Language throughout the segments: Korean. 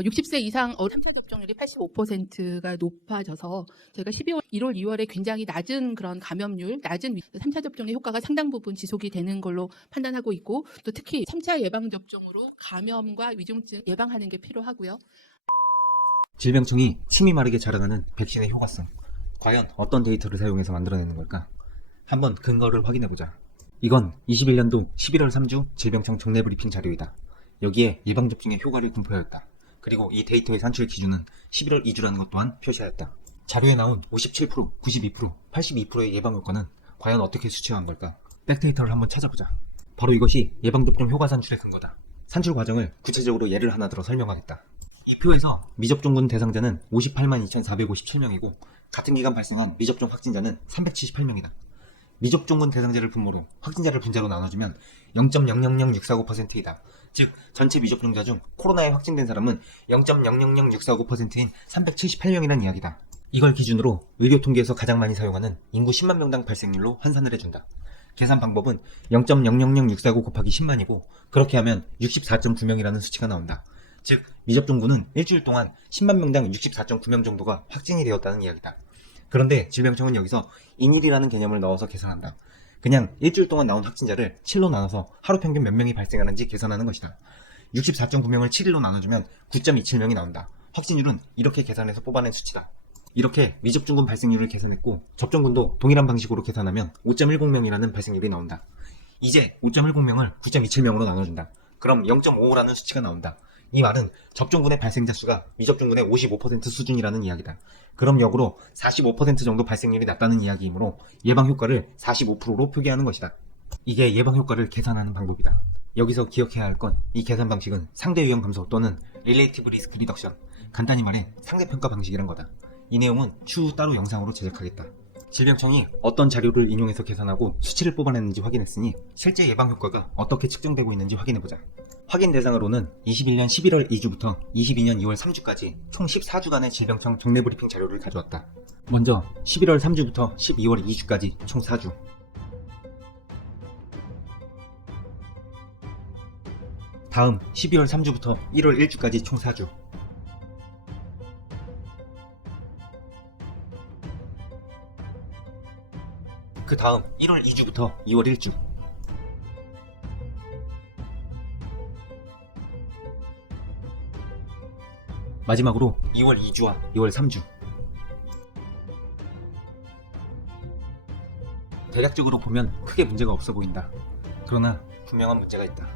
60세 이상 3차 접종률이 85%가 높아져서 저희가 12월, 1월, 2월에 굉장히 낮은 그런 감염률, 낮은 3차 접종의 효과가 상당 부분 지속이 되는 걸로 판단하고 있고, 또 특히 3차 예방 접종으로 감염과 위중증 예방하는 게 필요하고요. 질병청이 침이 마르게 자랑하는 백신의 효과성, 과연 어떤 데이터를 사용해서 만들어내는 걸까? 한번 근거를 확인해보자. 이건 21년도 11월 3주 질병청 정례 브리핑 자료이다. 여기에 예방접종의 효과를 분포하였다. 그리고 이 데이터의 산출 기준은 11월 2주라는 것 또한 표시하였다. 자료에 나온 57%, 92%, 82%의 예방효과는 과연 어떻게 수치한 걸까? 백데이터를 한번 찾아보자. 바로 이것이 예방접종 효과 산출의 근거다. 산출 과정을 구체적으로 예를 하나 들어 설명하겠다. 이 표에서 미접종군 대상자는 58만 2,457명이고 같은 기간 발생한 미접종 확진자는 378명이다. 미접종군 대상자를 분모로 확진자를 분자로 나눠주면 0.000649%이다. 즉 전체 미접종자 중 코로나에 확진된 사람은 0.000649%인 378명이라는 이야기다. 이걸 기준으로 의료통계에서 가장 많이 사용하는 인구 10만 명당 발생률로 환산을 해준다. 계산 방법은 0.000649 곱하기 10만이고 그렇게 하면 64.9명이라는 수치가 나온다. 즉 미접종군은 일주일 동안 10만 명당 64.9명 정도가 확진이 되었다는 이야기다. 그런데 질병청은 여기서 인율이라는 개념을 넣어서 계산한다. 그냥 일주일 동안 나온 확진자를 7로 나눠서 하루 평균 몇 명이 발생하는지 계산하는 것이다. 64.9명을 7일로 나눠주면 9.27명이 나온다. 확진율은 이렇게 계산해서 뽑아낸 수치다. 이렇게 미접종군 발생률을 계산했고 접종군도 동일한 방식으로 계산하면 5.10명이라는 발생률이 나온다. 이제 5.10명을 9.27명으로 나눠준다. 그럼 0.55라는 수치가 나온다. 이 말은 접종군의 발생자 수가 미접종군의 55% 수준이라는 이야기다. 그럼 역으로 45% 정도 발생률이 낮다는 이야기이므로 예방효과를 45%로 표기하는 것이다. 이게 예방효과를 계산하는 방법이다. 여기서 기억해야 할 건 이 계산 방식은 상대 위험 감소 또는 Relative Risk Reduction, 간단히 말해 상대평가 방식이란 거다. 이 내용은 추후 따로 영상으로 제작하겠다. 질병청이 어떤 자료를 인용해서 계산하고 수치를 뽑아냈는지 확인했으니 실제 예방효과가 어떻게 측정되고 있는지 확인해보자. 확인 대상으로는 21년 11월 2주부터 22년 2월 3주까지 총 14주간의 질병청 정례 브리핑 자료를 가져왔다. 먼저 11월 3주부터 12월 2주까지 총 4주. 다음 12월 3주부터 1월 1주까지 총 4주. 그 다음 1월 2주부터 2월 1주. 마지막으로 2월 2주와 2월 3주. 대략적으로 보면 크게 문제가 없어 보인다. 그러나 분명한 문제가 있다.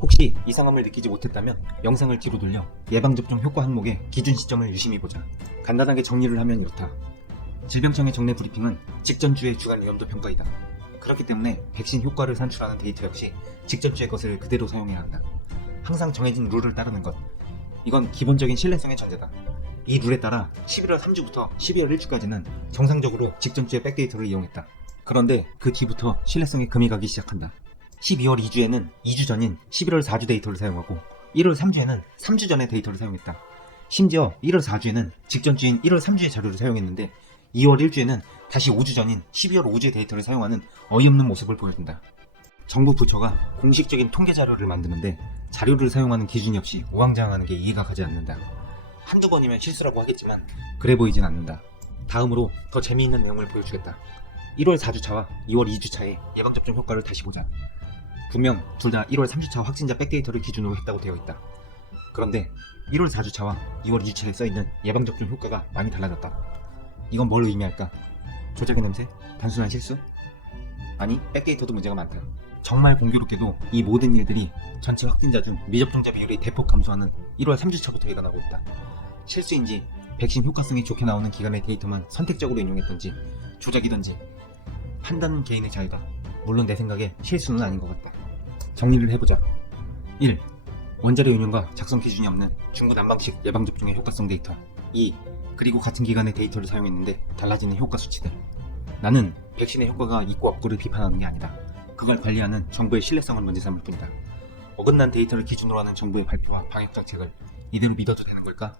혹시 이상함을 느끼지 못했다면 영상을 뒤로 돌려 예방접종 효과 항목의 기준 시점을 유심히 보자. 간단하게 정리를 하면 이렇다. 질병청의 정례 브리핑은 직전주의 주간 위험도 평가이다. 그렇기 때문에 백신 효과를 산출하는 데이터 역시 직전주의 것을 그대로 사용해야 한다. 항상 정해진 룰을 따르는 것. 이건 기본적인 신뢰성의 전제다. 이 룰에 따라 11월 3주부터 12월 1주까지는 정상적으로 직전주의 백데이터를 이용했다. 그런데 그 뒤부터 신뢰성에 금이 가기 시작한다. 12월 2주에는 2주 전인 11월 4주 데이터를 사용하고 1월 3주에는 3주 전의 데이터를 사용했다. 심지어 1월 4주에는 직전주인 1월 3주의 자료를 사용했는데 2월 1주에는 다시 5주 전인 12월 5주의 데이터를 사용하는 어이없는 모습을 보여준다. 정부 부처가 공식적인 통계 자료를 만드는데 자료를 사용하는 기준이 없이 우왕좌왕하는 게 이해가 가지 않는다. 한두 번이면 실수라고 하겠지만 그래 보이진 않는다. 다음으로 더 재미있는 내용을 보여주겠다. 1월 4주차와 2월 2주차의 예방접종 효과를 다시 보자. 분명 둘 다 1월 3주차 확진자 백데이터를 기준으로 했다고 되어 있다. 그런데 1월 4주차와 2월 2주차에 써있는 예방접종 효과가 많이 달라졌다. 이건 뭘 의미할까? 조작의 냄새? 단순한 실수? 아니, 백데이터도 문제가 많다. 정말 공교롭게도 이 모든 일들이 전체 확진자 중 미접종자 비율이 대폭 감소하는 1월 3주차부터 일어나고 있다. 실수인지 백신 효과성이 좋게 나오는 기간의 데이터만 선택적으로 인용했던지 조작이던지 판단은 개인의 자유다. 물론 내 생각에 실수는 아닌 것 같다. 정리를 해보자. 1. 원자료 인용과 작성 기준이 없는 중구난방식 예방접종의 효과성 데이터. 2. 그리고 같은 기간의 데이터를 사용했는데 달라지는 효과 수치들. 나는 백신의 효과가 있고 없고를 비판하는 게 아니다. 그걸 관리하는 정부의 신뢰성을 문제 삼을 뿐이다. 어긋난 데이터를 기준으로 하는 정부의 발표와 방역 정책을 이대로 믿어도 되는 걸까?